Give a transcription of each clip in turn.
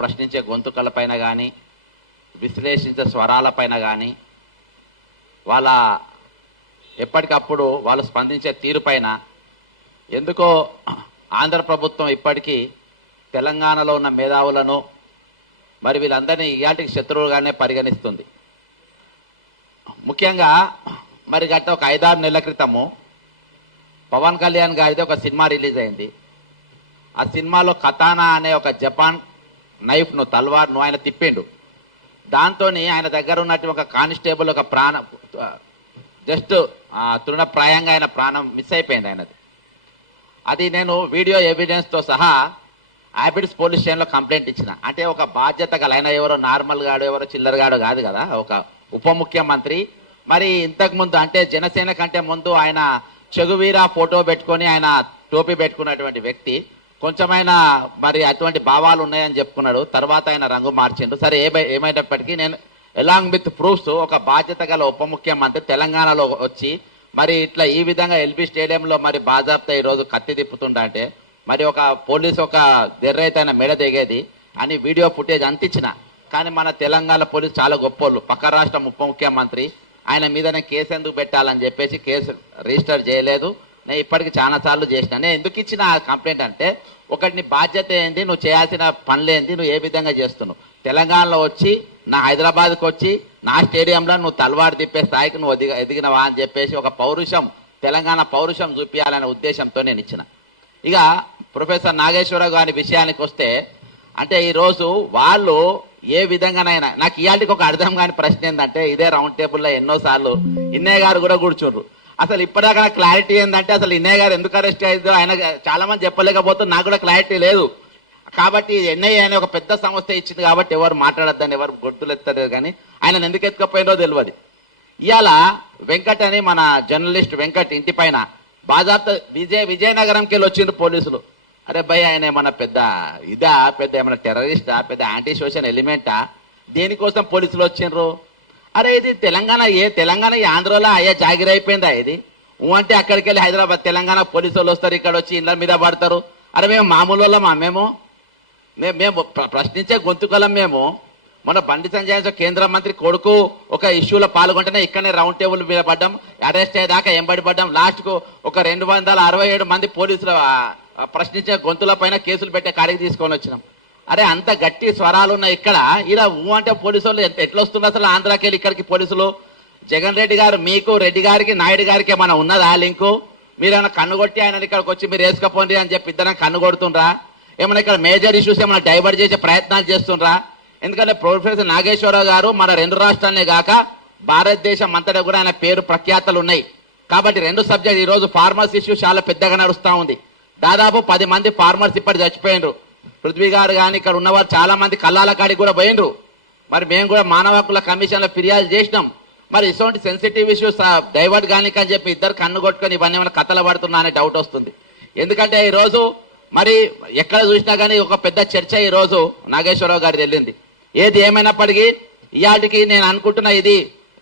ప్రశ్నించే గొంతుకలపైన కానీ విశ్లేషించే స్వరాలపైన కానీ వాళ్ళ ఎప్పటికప్పుడు వాళ్ళు స్పందించే తీరుపైన ఎందుకో ఆంధ్ర ప్రభుత్వం ఇప్పటికీ తెలంగాణలో ఉన్న మేధావులను మరి వీళ్ళందరినీ ఇయాటికి శత్రువులుగానే పరిగణిస్తుంది. ముఖ్యంగా మరి గత ఒక 5-6 నెలల క్రితము పవన్ కళ్యాణ్ గారిది ఒక సినిమా రిలీజ్ అయింది. ఆ సినిమాలో కతానా అనే ఒక జపాన్ నైఫ్ను తల్వార్ను ఆయన తిప్పిండు. దాంతో ఆయన దగ్గర ఉన్నట్టు ఒక కానిస్టేబుల్ ఒక ప్రాణం జస్ట్ తృణప్రాయంగా ఆయన ప్రాణం మిస్ అయిపోయింది ఆయనది. అది నేను వీడియో ఎవిడెన్స్తో సహా హ్యాబిట్స్ పోలీస్ స్టేషన్లో కంప్లైంట్ ఇచ్చిన. అంటే ఒక బాధ్యత గల ఆయన ఎవరో నార్మల్ గాడు ఎవరో చిల్లరగాడు కాదు కదా, ఒక ఉప ముఖ్యమంత్రి. మరి ఇంతకుముందు అంటే జనసేన కంటే ముందు ఆయన చెగువీరా ఫోటో పెట్టుకొని ఆయన టోపీ పెట్టుకున్నటువంటి వ్యక్తి. కొంచెమైనా మరి అటువంటి భావాలు ఉన్నాయని చెప్పుకున్నాడు. తర్వాత ఆయన రంగు మార్చిండు. సరే ఏమైనప్పటికీ నేను అలాంగ్ విత్ ప్రూఫ్స్ ఒక బాధ్యత గల ఉప ముఖ్యమంత్రి తెలంగాణలో వచ్చి మరి ఇట్లా ఈ విధంగా ఎల్బీ స్టేడియంలో మరి బాజాబ్తా ఈరోజు కత్తి తిప్పుతుండా అంటే మరి ఒక పోలీసు ఒక దెర్రైతే ఆయన మెడ దిగేది అని వీడియో ఫుటేజ్ అంతించిన. కానీ మన తెలంగాణ పోలీసు చాలా గొప్పోళ్ళు. పక్క రాష్ట్రం ఉప ముఖ్యమంత్రి ఆయన మీదనే కేసు ఎందుకు పెట్టాలని చెప్పేసి కేసు రిజిస్టర్ చేయలేదు. నేను ఇప్పటికి చాలా సార్లు చేసిన. నేను ఎందుకు ఇచ్చిన కంప్లైంట్ అంటే ఒకటి నీ బాధ్యత ఏంది, నువ్వు చేయాల్సిన పనులేంది, నువ్వు ఏ విధంగా చేస్తున్నావు. తెలంగాణలో వచ్చి నా హైదరాబాద్కి వచ్చి నా స్టేడియంలో నువ్వు తల్వారు తిప్పే స్థాయికి నువ్వు ఎదిగినవా అని చెప్పేసి ఒక పౌరుషం తెలంగాణ పౌరుషం చూపించాలనే ఉద్దేశంతో నేను ఇచ్చిన. ఇక ప్రొఫెసర్ నాగేశ్వరరావు గారి విషయానికి వస్తే అంటే ఈరోజు వాళ్ళు ఏ విధంగానైనా నాకు ఇవాళకి ఒక అర్థం కాని ప్రశ్న ఏంటంటే ఇదే రౌండ్ టేబుల్లో ఎన్నోసార్లు ఇన్నయ్య గారు కూడా కూర్చుండ్రు. అసలు ఇప్పటిదాకా క్లారిటీ ఏంటంటే అసలు ఇన్నయ్య గారు ఎందుకు అరెస్ట్ అయ్యిందో ఆయన చాలా మంది చెప్పలేకపోతే నాకు కూడా క్లారిటీ లేదు. కాబట్టి ఎన్ఐఏ అనే ఒక పెద్ద సంస్థ ఇచ్చింది కాబట్టి ఎవరు మాట్లాడద్దని ఎవరు గొంతులు ఎత్తారు. కానీ ఆయన ఎందుకు ఎత్తుకపోయిందో తెలియదు. ఇవాళ వెంకట్ అని మన జర్నలిస్ట్ వెంకట్ ఇంటి పైన బాజాబ్తా విజయనగరంకి వెళ్ళి వచ్చిండ్రు పోలీసులు. అరే భయ్ ఆయన ఏమన్నా పెద్ద పెద్ద ఏమన్నా టెర్రరిస్టా, పెద్ద యాంటీ సోషల్ ఎలిమెంటా, దేనికోసం పోలీసులు వచ్చిండ్రు? అరే ఇది తెలంగాణ ఆంధ్రలో అయ్యా జాగిరైపోయిందా ఇది? అంటే అక్కడికి వెళ్ళి హైదరాబాద్ తెలంగాణ పోలీసు వాళ్ళు వస్తారు, ఇక్కడ వచ్చి ఇళ్ళ మీద పడతారు. అరే మేము మామూలు వాళ్ళమా? మేము ప్రశ్నించే గొంతుకలం. మేము మన బండి సంజయ్ కేంద్ర మంత్రి కొడుకు ఒక ఇష్యూలో పాల్గొంటేనే ఇక్కడనే రౌండ్ టేబుల్ మీద పడ్డాం, అరెస్ట్ అయ్యేదాకా ఎంబడి పడ్డాం. లాస్ట్కు ఒక 267 మంది పోలీసులు ప్రశ్నించే గొంతుల పైన కేసులు పెట్టే కాడికి తీసుకొని వచ్చినాం. అరే అంత గట్టి స్వరాలు ఉన్నాయి ఇక్కడ. ఇలా అంటే పోలీసు వాళ్ళు ఎట్లా వస్తున్నారు అసలు ఆంధ్రాకి వెళ్ళి ఇక్కడికి పోలీసులు? జగన్ రెడ్డి గారు మీకు రెడ్డి గారికి నాయుడు గారికి ఏమైనా ఉన్నదా లింకు? మీరేమైనా కన్ను కొట్టి ఆయన ఇక్కడికి వచ్చి మీరు వేసుకపోండి అని చెప్పి ఇద్దరం కన్ను కొడుతుండ్రా? ఏమైనా ఇక్కడ మేజర్ ఇష్యూస్ ఏమైనా డైవర్ట్ చేసే ప్రయత్నాలు చేస్తుండ్రా? ఎందుకంటే ప్రొఫెసర్ నాగేశ్వరరావు గారు మన 2 రాష్ట్రాలనే కాక భారతదేశం అంతటా కూడా ఆయన పేరు ప్రఖ్యాతలు ఉన్నాయి. కాబట్టి 2 సబ్జెక్ట్ ఈరోజు ఫార్మర్స్ ఇష్యూ చాలా పెద్దగా నడుస్తూ ఉంది. దాదాపు 10 మంది ఫార్మర్స్ ఇప్పటి చచ్చిపోయినరు. పృథ్వీ గారు కానీ ఇక్కడ ఉన్నవారు చాలా మంది కల్లాల కాడికి కూడా పోయినరు. మరి మేము కూడా మానవ హక్కుల కమిషన్లో ఫిర్యాదు చేసినాం. మరి ఇటువంటి సెన్సిటివ్ ఇష్యూస్ డైవర్ట్ కానీ అని చెప్పి ఇద్దరు కన్ను కొట్టుకొని ఇవన్నీ ఏమైనా కథలు పడుతున్నా అనే డౌట్ వస్తుంది. ఎందుకంటే ఈరోజు మరి ఎక్కడ చూసినా కానీ ఒక పెద్ద చర్చ ఈరోజు నాగేశ్వరరావు గారి వెళ్ళింది. ఏది ఏమైనప్పటికీ ఇవాటికి నేను అనుకుంటున్నా ఇది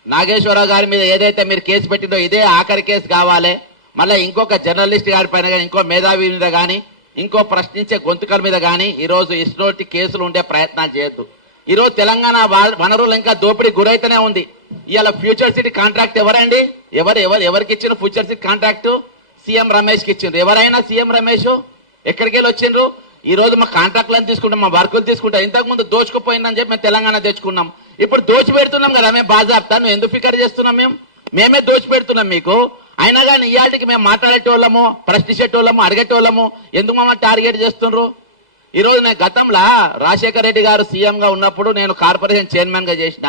నాగేశ్వరరావు గారి మీద ఏదైతే మీరు కేసు పెట్టిందో ఇదే ఆఖరి కేసు కావాలి. మళ్ళీ ఇంకొక జర్నలిస్ట్ గారి పైన కానీ ఇంకో మేధావి మీద కానీ ఇంకో ప్రశ్నించే గొంతుకల మీద కానీ ఈరోజు ఇటువంటి కేసులు ఉండే ప్రయత్నాలు చేయొద్దు. ఈరోజు తెలంగాణ వనరులు ఇంకా దోపిడీ గురైతేనే ఉంది. ఇవాళ ఫ్యూచర్ సిటీ కాంట్రాక్ట్ ఎవరండి? ఎవరికి ఇచ్చిన ఫ్యూచర్ సిటీ కాంట్రాక్టు? సీఎం రమేష్కి ఇచ్చిండ్రు. ఎవరైనా సీఎం రమేష్ ఎక్కడికి వెళ్ళి వచ్చిండ్రు? ఈ రోజు మా కాంట్రాక్ట్లను తీసుకుంటాం, మా వర్కులు తీసుకుంటాం. ఇంతకుముందు దోచుకుపోయిందని చెప్పి మేము తెలంగాణ తెచ్చుకున్నాం. ఇప్పుడు దోచి పెడుతున్నాం కదా మేము బాజాబ్తా. నువ్వు ఎందుకు ఫికర్ చేస్తున్నాం? మేమే దోచి పెడుతున్నాం మీకు. అయినా కానీ ఇవాటికి మేము మాట్లాడేటోళ్ళము, ప్రశ్నించేటోళ్ళము, అడిగేటోళ్ళము ఎందుకు మమ్మల్ని టార్గెట్ చేస్తుండ్రు? ఈరోజు నేను గతంలో రాజశేఖర రెడ్డి గారు సీఎంగా ఉన్నప్పుడు నేను కార్పొరేషన్ చైర్మన్గా చేసిన.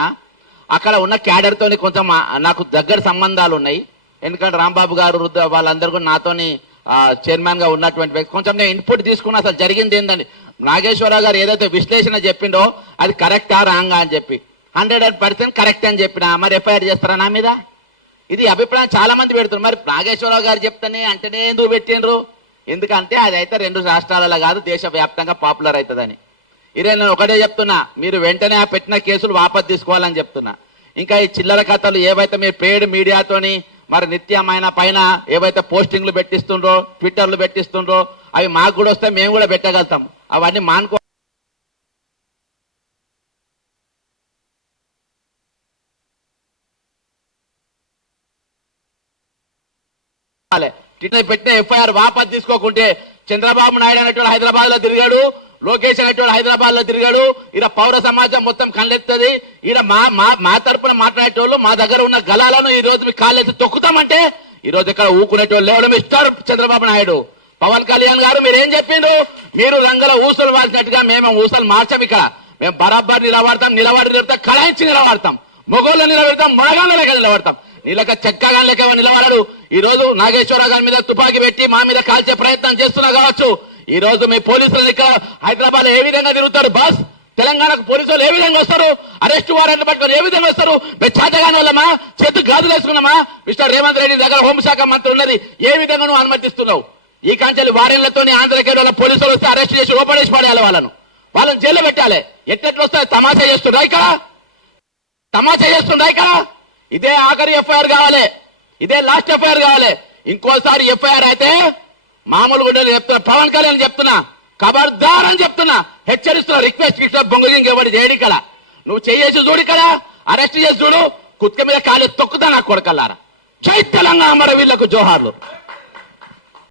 అక్కడ ఉన్న క్యాడర్తో కొంచెం నాకు దగ్గర సంబంధాలు ఉన్నాయి. ఎందుకంటే రాంబాబు గారు వాళ్ళందరూ కూడా నాతోని చైర్మన్గా ఉన్నటువంటి వ్యక్తి. కొంచెం నేను ఇన్పుట్ తీసుకున్నా అసలు జరిగింది ఏంటండి. నాగేశ్వరరావు గారు ఏదైతే విశ్లేషణ చెప్పిండో అది కరెక్టా రాంగా అని చెప్పి 100% కరెక్ట్ అని చెప్పిన. మరి ఎఫ్ఐఆర్ చేస్తారా నా మీద? ఇది అభిప్రాయం చాలా మంది పెడుతున్నారు. మరి నాగేశ్వరరావు గారు చెప్తానే అంటేనే ఎందుకు పెట్టిండ్రు? ఎందుకంటే అది అయితే 2 రాష్ట్రాలలో కాదు దేశవ్యాప్తంగా పాపులర్ అవుతుందని. ఇదే నేను ఒకటే చెప్తున్నా, మీరు వెంటనే ఆ పెట్టిన కేసులు వాపసు తీసుకోవాలని చెప్తున్నా. ఇంకా ఈ చిల్లర కథలు ఏవైతే మీరు పెయిడ్ మీడియాతోని మరి నిత్యమైన పైన ఏవైతే పోస్టింగ్లు పెట్టిస్తుండ్రో, ట్విట్టర్లు పెట్టిస్తుండ్రో అవి మాకు కూడా వస్తే మేము కూడా పెట్టగలుగుతాం. అవన్నీ మానుకో. పెట్టిన ఎఫ్ఐఆర్ వాపస్ తీసుకోకుంటే చంద్రబాబు నాయుడు అనేటువంటి హైదరాబాద్ లో తిరిగాడు, లోకేష్ అనేటువంటి హైదరాబాద్ లో తిరిగాడు. ఈడ పౌర సమాజం మొత్తం కళ్ళెత్తది. ఈడ మా తరపున మాట్లాడేటోళ్ళు మా దగ్గర ఉన్న గలాలను ఈ రోజు కాళ్ళెత్తి తొక్కుతామంటే ఈ రోజు ఇక్కడ ఊకునేటోళ్ళు లేవడం ఇస్తారు చంద్రబాబు నాయుడు. పవన్ కళ్యాణ్ గారు మీరేం చెప్పిండ్రు? మీరు రంగుల ఊసలు మార్చినట్టుగా మేము ఊసలు మార్చాం. ఇక్కడ మేము బరాబర్ నిలబడతాం, కళాయించి నిలబడతాం, మొగోళ్ళు నిలబెడతాం, మొనగాళ్ళ లెక్క నిలబడతాం. నీళ్ళక చెక్కగా లెక్క నిలబడడు. ఈ రోజు నాగేశ్వరరావు గారి మీద తుపాకీ పెట్టి మా మీద కాల్చే ప్రయత్నం చేస్తున్నా కావచ్చు. ఈ రోజు మీ పోలీసులు ఇక్కడ హైదరాబాద్ ఏ విధంగా తిరుగుతారు బాస్? తెలంగాణకు పోలీసులు ఏ విధంగా వస్తారు? అరెస్టు వారెంట్లు పట్టుకొని ఏ విధంగా వస్తారు? మేము చేతగాని వాళ్ళమా? చేతు గాజులు వేసుకున్నామా? మిస్టర్ రేవంత్ రెడ్డి దగ్గర హోంశాఖ మంత్రి ఉన్నది, ఏ విధంగా నువ్వు అనుమతిస్తున్నావు? ఈ కాంచెలు వారెన్లతో ఆంధ్రకేరళ పోలీసులు వస్తే అరెస్ట్ చేసి ఓపెనేసి పడేయాలి, వాళ్ళని జైల్లో పెట్టాలి. ఎట్లెట్లు వస్తే తమాషా చేస్తుండ్రా ఇక్కడ? తమాషా చేస్తుండ్రా ఇక్కడ? ఇదే ఆఖరి ఎఫ్ఐఆర్ కావాలి, ఇదే లాస్ట్ ఎఫ్ఐఆర్ కావాలి. ఇంకోసారి ఎఫ్ఐఆర్ అయితే మామూలుగా చెప్తున్నా, పవన్ కళ్యాణ్ చెప్తున్నా, ఖబర్దార్ అని చెప్తున్నా, హెచ్చరిస్తున్నా, రిక్వెస్ట్ బొంగజింగ్ ఎవరి చేయడు ఇక్కడ. నువ్వు చేసి చూడు, ఇక్కడ అరెస్ట్ చేసి చూడు, కుత్క మీద కాలు తొక్కుతా నా కొడకల్లారా. జై తెలంగాణ, మరి వీళ్ళకు జోహార్లు.